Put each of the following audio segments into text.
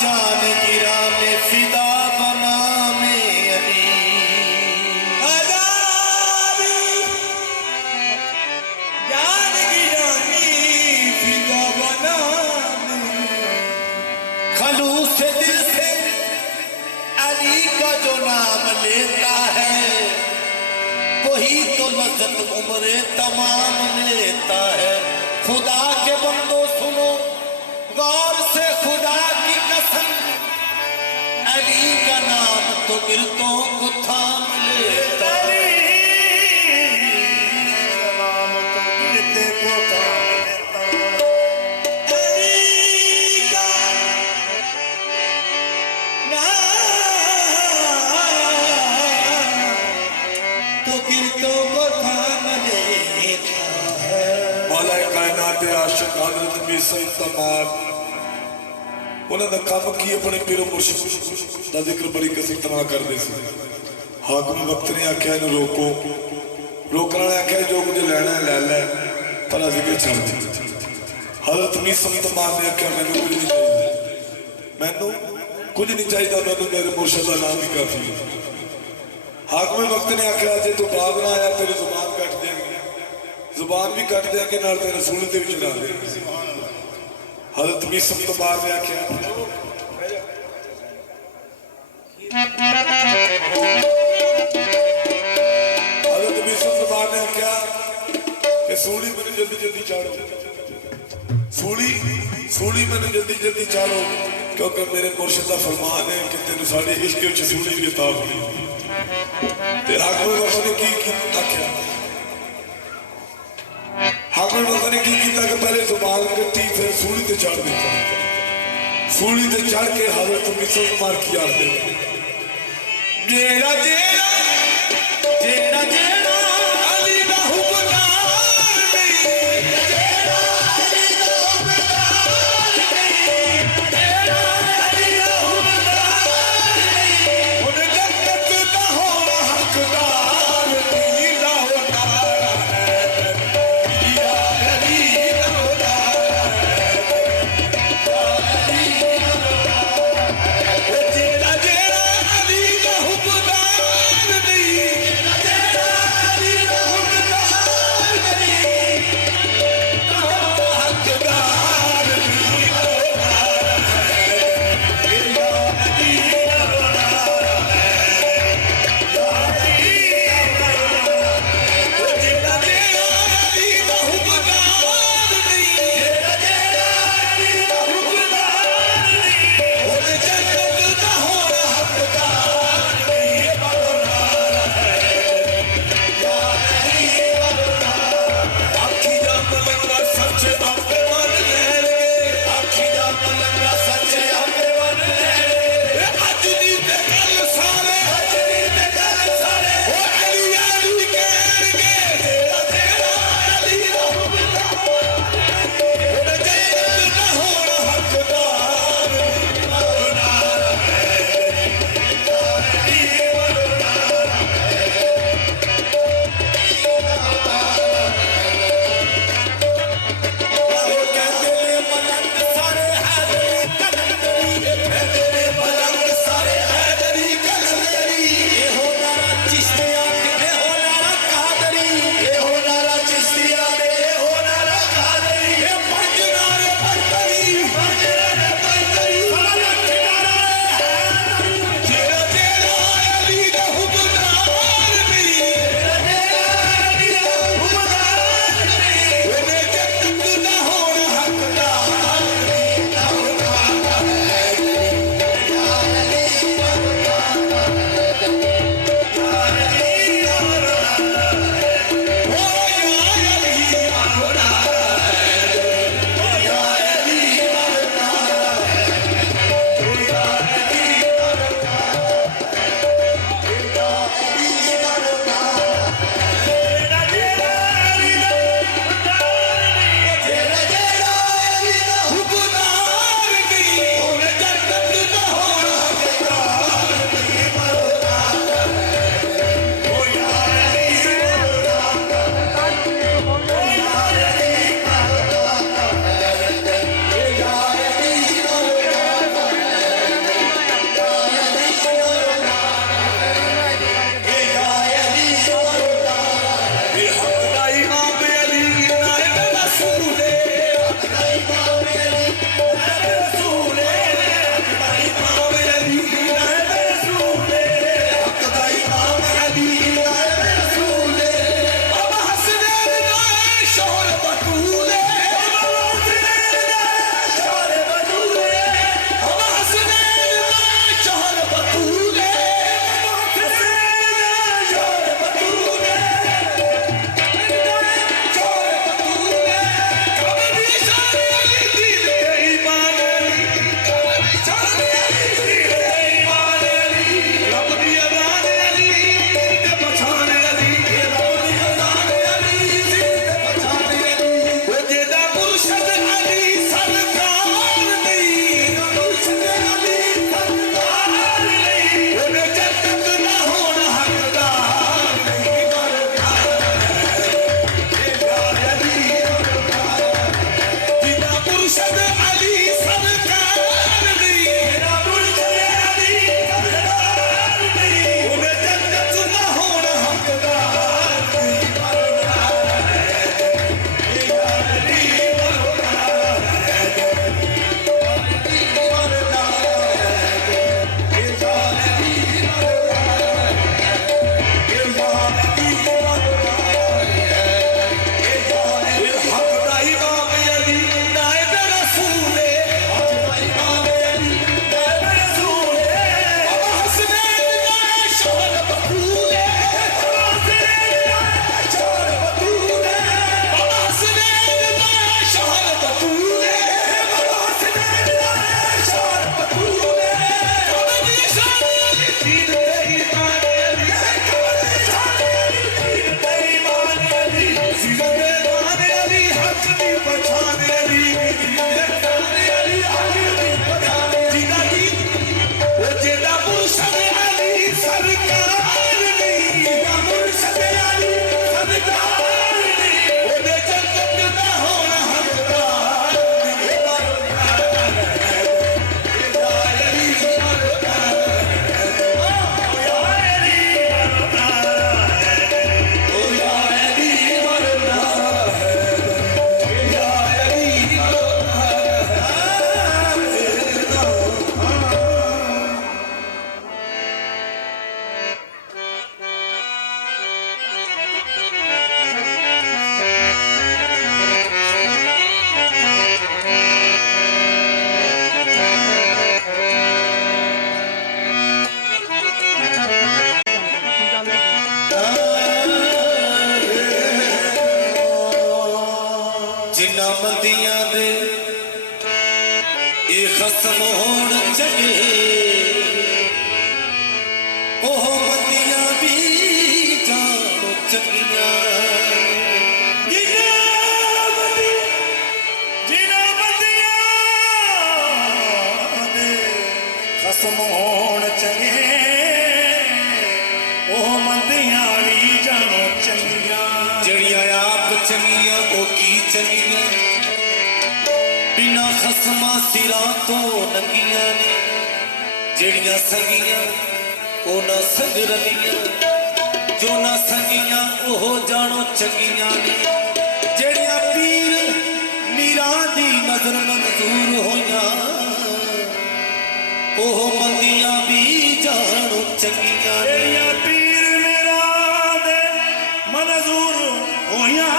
जान गिरा में फिदा बना में अली हजारी जान गिरा में फिदा बना में खलूस दिल से अली का जो नाम लेता है वही तो लज्जत उम्र तमाम लेता है। खुदा के बंदो सुनो गौर से खुदा की कसम अली का नाम तो गिरतों को थाम लेता है। नाम तो गिरते को थाम लेता अली का तो गिरतों को थाम लेता है। मौला कायनात आशिक हज़रत मीर तमाम उन्होंने काम की अपने पीरो मुर्शिद का जिक्र बड़ी कसी तरह करते थे। हाकम वक्त ने आख्या इन्हें रोको, रोकने वाले आख्या जो कुछ लैना है लै लै पर जिक्र छड़ दे। हज़रत मीर तमाम ने आख्या मैनू कुछ नहीं चाहिए, मैनू कुछ नहीं चाहिए, मैनू मेरे मुर्शिद का नाम ही काफी है। हाकम वक्त ने आख्या जे तू बाग ना आया तेरी जुबान कट देंगे, जुबान भी कट देंगे नाल तेरे सूले ते भी चढ़ा देंगे। हज़रत मीर तमाम ने आख्या हज़रत मीर तमाम ने आख्या कि सूली मैंने जल्दी जल्दी चाड़ो, सूली मैंने जल्दी जल्दी चाड़ो क्योंकि मेरे मुर्शिद का फरमान है कि तेन साढ़े इश्क च सूली की किताब ते हाकम वक्त ने की आख्या, हाकम वक्त ने की किया कि पहले जुबान कट्टी फिर सूली ते चढ़ दिता। सूली ते चढ़ के हज़रत मीर तमाम किया जेड़ा जेड़ा जेड़ा जेड़ा अली दा हुक्मदार नहीं, जेड़ा अली दा हुक्मदार नहीं, जेड़ा अली दा हुक्मदार नहीं, उन जन्नत दा होना हकदार नहीं। लाओ नारा है या अली लाओ नारा है जेड़ा जेड़ा अली दा हुक्मदार नहीं, जेड़ा जेड़ा अली दा हुक्मदार नहीं, मुर्शद अली सरकार दी मेरा मुर्शद अली सरकार दी उन्हें जन्नत न होना हकदार दी जिन्ना बंदियां दे ये खसम होण चंगे ओह बंदियां भी जानो चंगियां जिन्ना बंदियां दे खसम होण चंगे ओह बंदियां भी जानो चंगियां जड़ियां आप चंगियां ओ की चंगियां बिना खसमा सिरा तो नंगियां ने जड़ियां संगियां ओ ना संग रलियां जो ना संगियां ओह जानो चंगियां ने जड़ियां पीर मीरा दी नजर मंजूर होइयां ओह मंदियां भी जानो चंगियां जड़ियां पीर मीरा दे मंजूर होइयां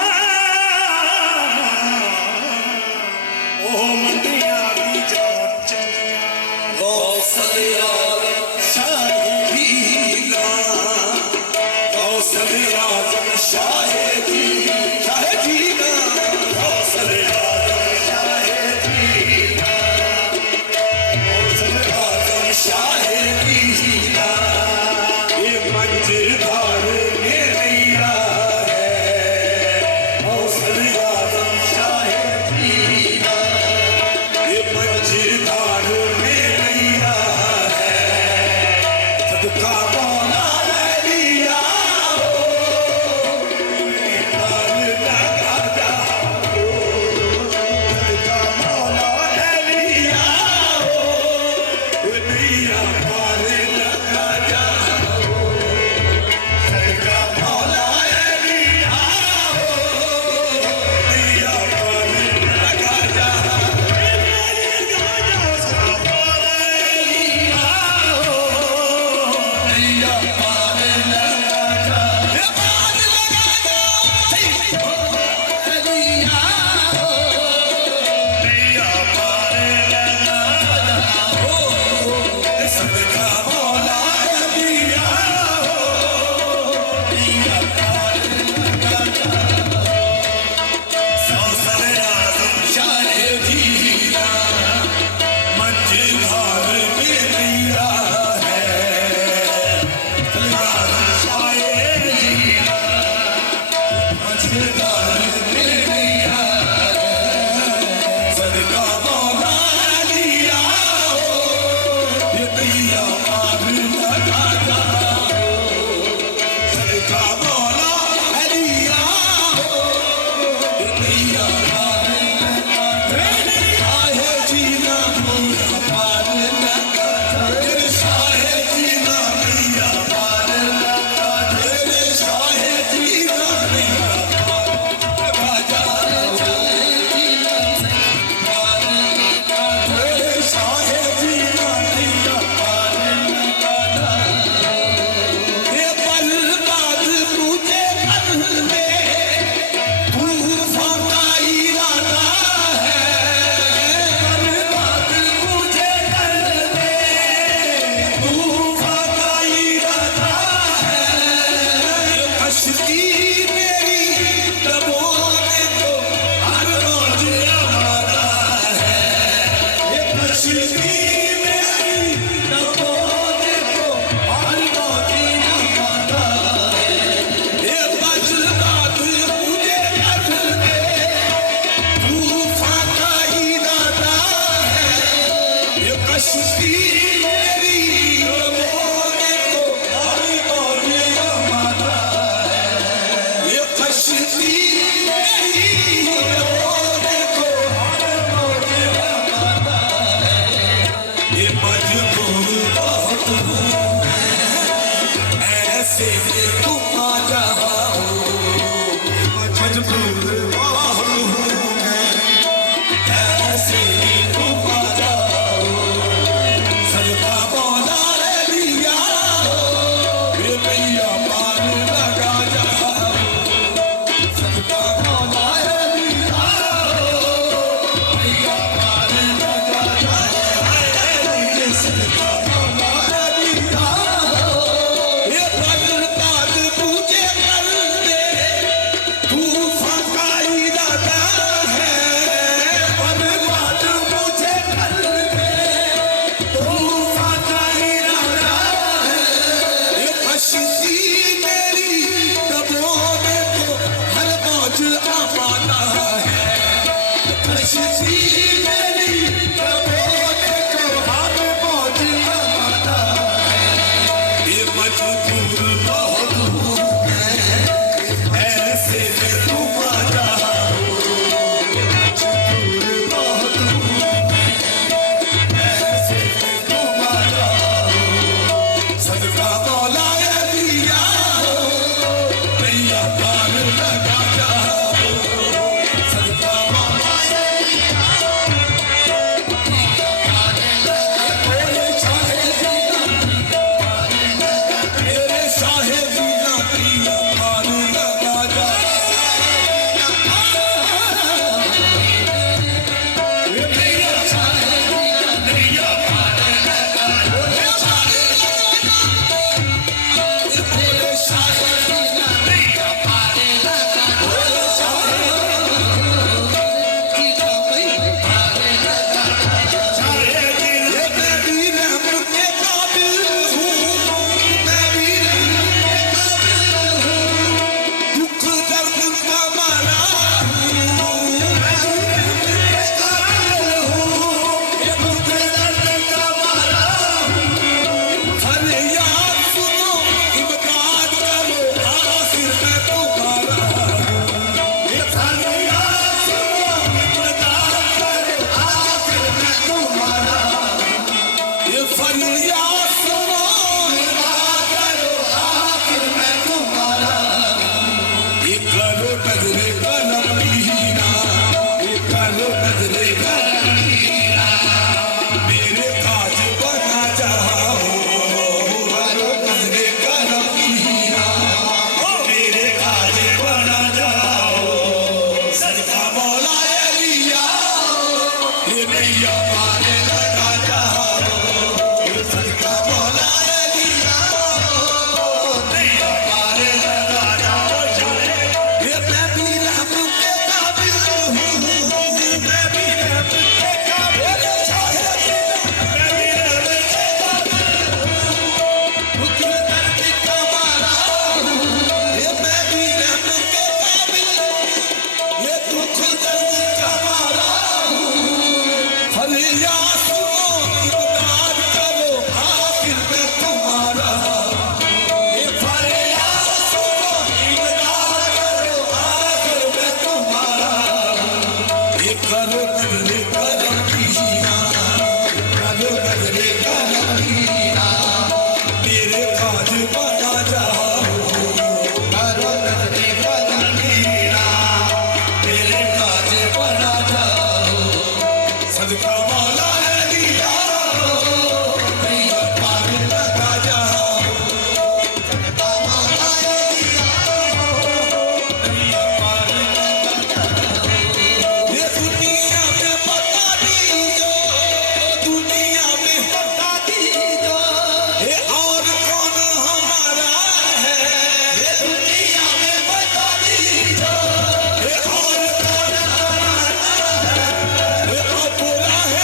पूरा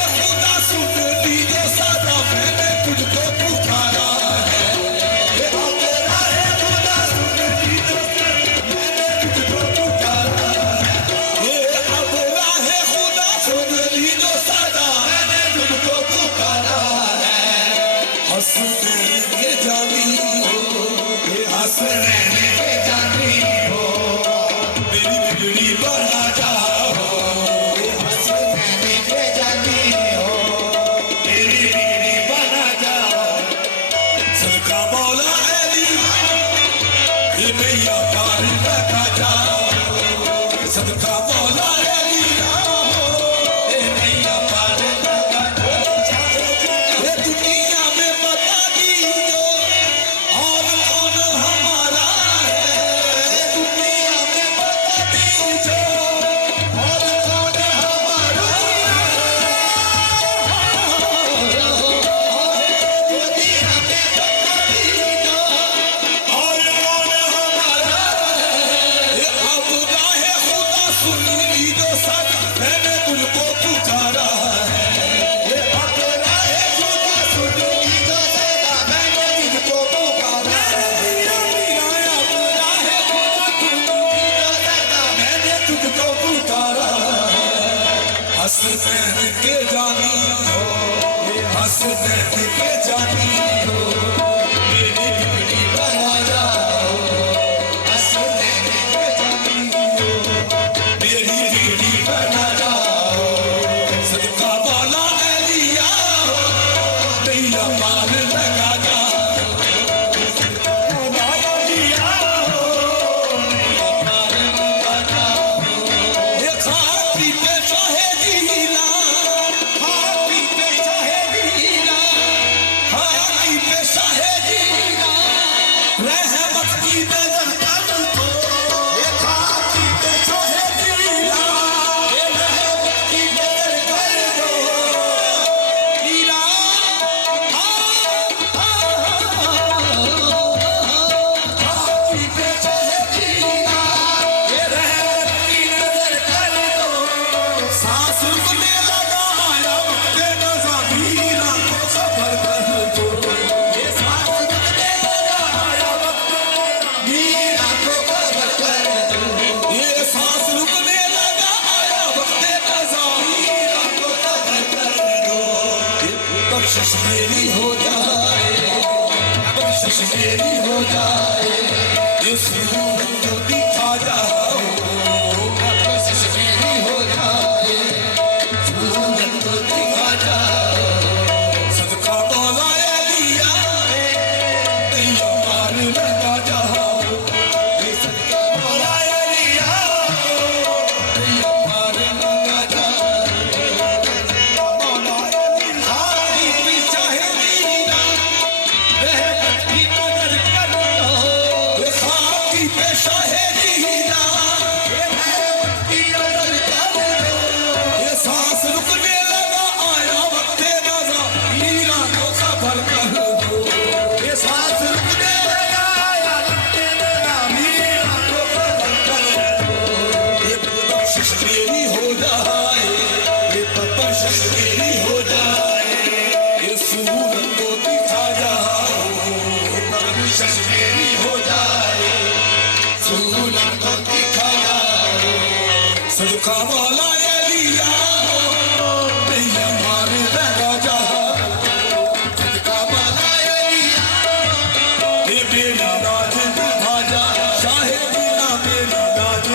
हसनैन के जानी हो, हसनैन के जानी हो, मेरी बिगड़ी बना जाओ, हसनैन के जानी हो, मेरी बिगड़ी बना जाओ, सदका वाला एलिया हो, नैया पार लगा जाओ, सदका वाला एलिया हो, नैया पार लगा जाओ, ये खाकी पे चाहे जीना, खाकी पे चाहे जीना, खाकी पे चाहे जीना, रहमत की नजर कर दो, ये खाकी पे चाहे जीना, ये रहमत की नजर कर दो, जीना, खाकी पे चाहे जीना, ये रहमत की नजर कर दो, सांस रुकने लगा आया वक्त नज़ा, मीरा को खबर कर दो, ये सांस रुकने लगा आया वक्त, मीरा को खबर कर दो, ये सांस रुकने लगा आया वक्त नज़ा, मीरा को खबर कर दो, बख्शिश मेरी हो जाए, बख्शिश मेरी हो जाए, ये सूरत जो दिखा जाओ, बख्शिश मेरी हो जाए, सूरत जो दिखा जाओ, सदका मौला एलिया, नैया पार लगा जाओ, ये सदका मौला एलिया, नैया पार लगा जाओ, मौला एलिया, खाकी पे चाहे जीना, रहमत की नजर कर दो, ये खाकी पे चाहे जीना, ये रहमत की नजर कर दो, ये सांस रुकने लगा आया वक्त नज़ा, मीरा को खबर कर दो, ये सांस रुकने लगा आया वक्त नज़ा, मीरा को खबर कर दो, ये बख्शिश मेरी हो जाए, ये बख्शिश मेरी हो जाए, ये सूरत को दिखा जाओ, ये बख्शिश मेरी हो जाए, सूरत को दिखा जाओ, सदका मौला एलिया, नैया पार लगा जाओ, सदका मौला एलिया, ये मेरी नाज दिखा जा, शाहे दीना मेरी नाज,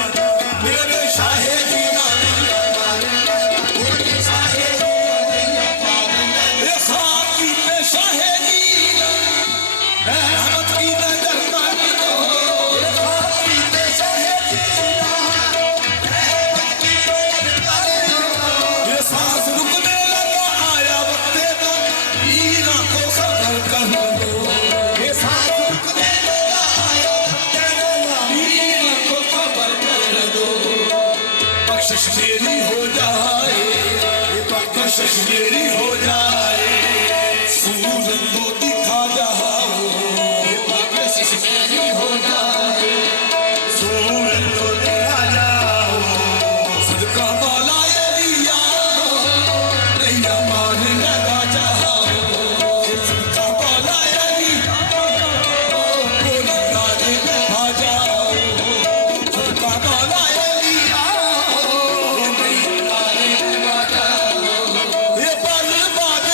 मेरे शाहे दीना, मेरे शाहे दीना, ये खाकी पे शाहे दीना, रहमत की नजर कर दो, ये खाकी पे शाहे दीना, रहमत की नजर कर दो, ये सांस रुकने लगा आया वक्त नज़ा, मीरा को खबर कर दो, ये सांस रुकने लगा आया वक्त नज़ा, मीरा को खबर कर दो, बख्शिश मेरी हो जाए, ये बख्शिश मेरी हो जाए, सूरत को दिखा जाओ, ये बख्शिश मेरी हो जाए, सूरत को दिखा जाओ, सदका मौला एलिया, नैया पार लगा जाओ, सदका मौला एलिया, बोली नाज दिखा जाओ, सदका मौला एलिया, नैया पार लगा जाओ, ये पल बाद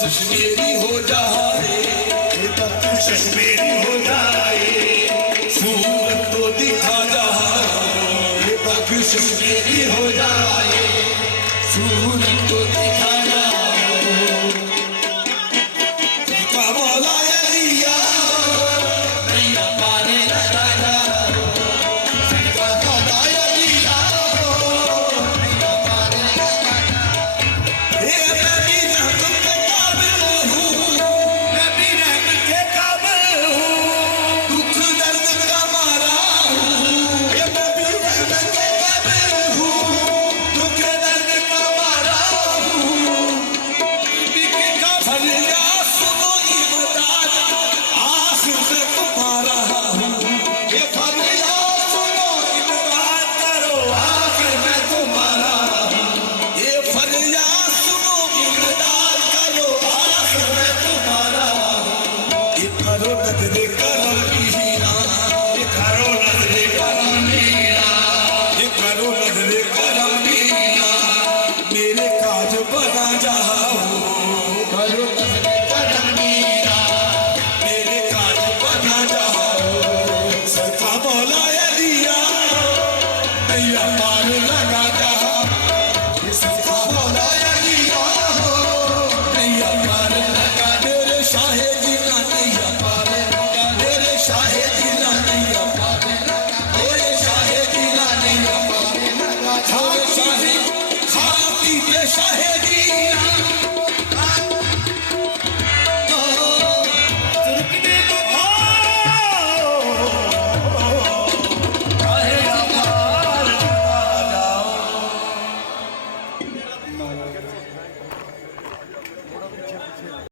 बख्शिश मेरी हो जाए, बख्शिश मेरी हो जाए, सूरत तो दिखा जाए, बख्शिश मेरी हो जाए, सूरत तो दिखा जाए। का मौला अलिया नैया पाने लगाया, का मौला अलिया, नैया पाने लगाया। हे नबी रहमत के काबिल हूँ, नबी रहमत के काबिल हूँ, दुख दर्द का मारा हूँ, ये नबी रहमत के काबिल हूँ, दुख दर्द का मारा हूँ। बीबी का फरियाद सुनो इमदाद, आखिर में तुम्हारा हूँ। ये फरियाद सुनो, इमदाद करो, आखिर मैं तुम्हारा हूँ। ये फरियाद सुनो इमदाद करो, आखिर मैं तुम्हारा हूँ। ये करो नजरे करम मीरा, ये करो नजरे करम मीरा, ये करो नजरे करम मीरा, मेरे काज बना जाओ, करो नजरे करम मीरा, मेरे काज बना जाओ। सरका मौला अलिया नैया पार